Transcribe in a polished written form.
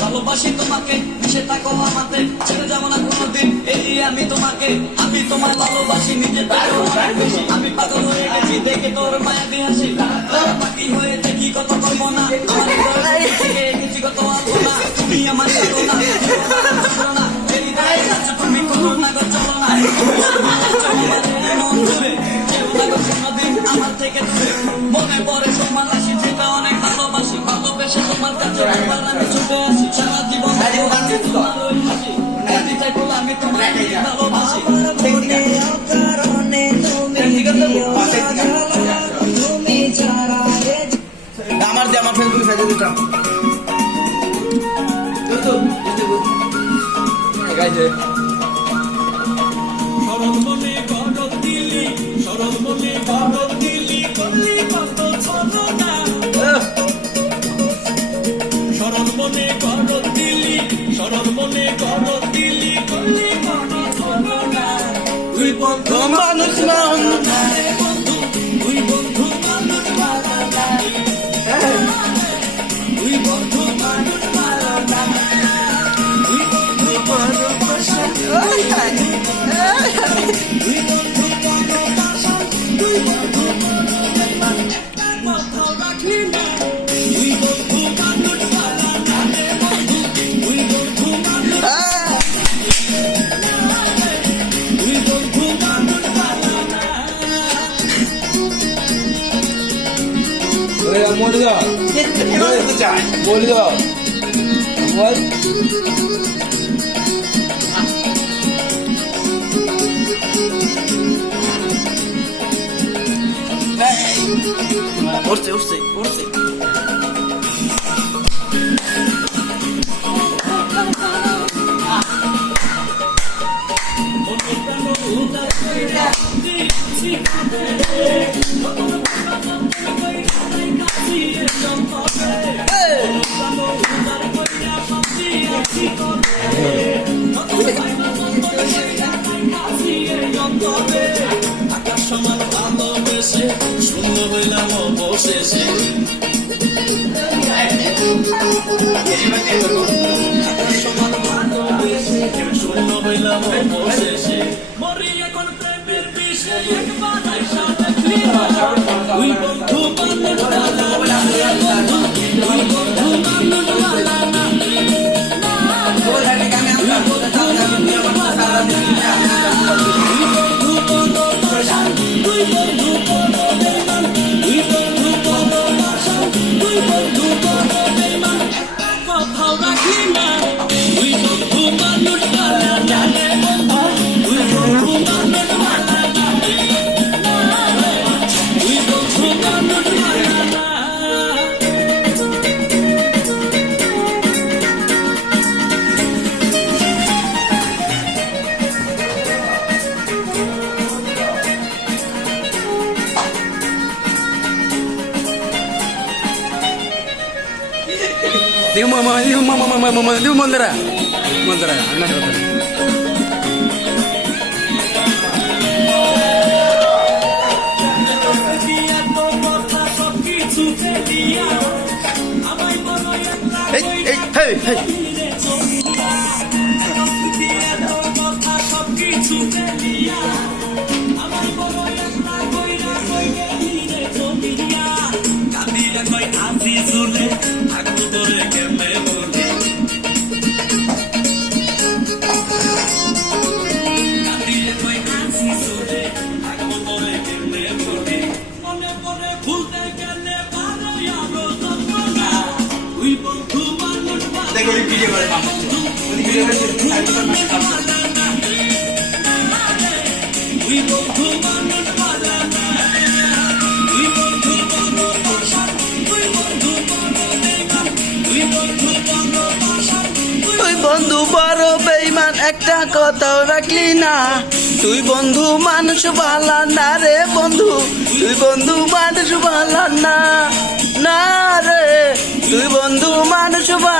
ভালোবাসি তোমাকে মিশে থাকো আমাতে ছেড়ে যাবো না কোনোদিন এই আমি তোমাকে আমি তোমায় ভালোবাসি নিজে থাকো অনেক বেশি আমি পাগল হয়ে গেছি দেখে তোর মায়াবী হাসি বাকি হয়ে দেখি কত করবো না আমার থেকে গেছি কত আসবো না তুমি আমার চলো না না তুমি করো না গো চলো না মন জুড়ে কেউ না গো কোনোদিন আমার থেকে দূরে মনে পড়ে তোমার হাসি যেটা অনেক ভালোবাসি ভালোবেসে তোমার কাছে একবার আমি ছুটে আসি সারা জীবন তোমার ওই হাসি আমি তোমার ভালোবাসি আমার দিয়ে আমার ফেসবুকে সাজে দিতাম সরল মনে গরম দিলি সরল মনে গরম দিলি করলি কত ছলো না সরল মনে গরম দিলি সরল মনে গরম দিলি করলি কত ছলো না তুই বন্ধু মানুষ না বন্ধু তুই বন্ধু মানুষ ভালো না তুই বন্ধু মানুষ ভালো না তুই বন্ধু ভালোবাসা बोल दो बोल उठसे उठसे उठसे আকাশ সমান ভালোবেসে শূন্য হইলাম অবশেষে আকাশ সমান ভালোবেসে শূন্য হইলাম অবশেষে মরি এখন প্রেমের বিষে একবার আইসা দেখলি তুই বন্ধু বান্ধব বন্ধু তুই বন্ধু বান্ধব Diu Mondra, anak kata. Hey, hey, hey. We বন্ধু মানুষ ভালো না, তুই বন্ধু বনো পাশান, তুই বন্ধু বনো বেমান, তুই বন্ধু বনো পাশান, তুই বন্ধু বড় বেঈমান, একটা কথাও রাখলি না। তুই বন্ধু মানুষ ভালো না রে বন্ধু, তুই বন্ধু মানুষ ভালো না, না রে তুই বন্ধু মানুষ ভালো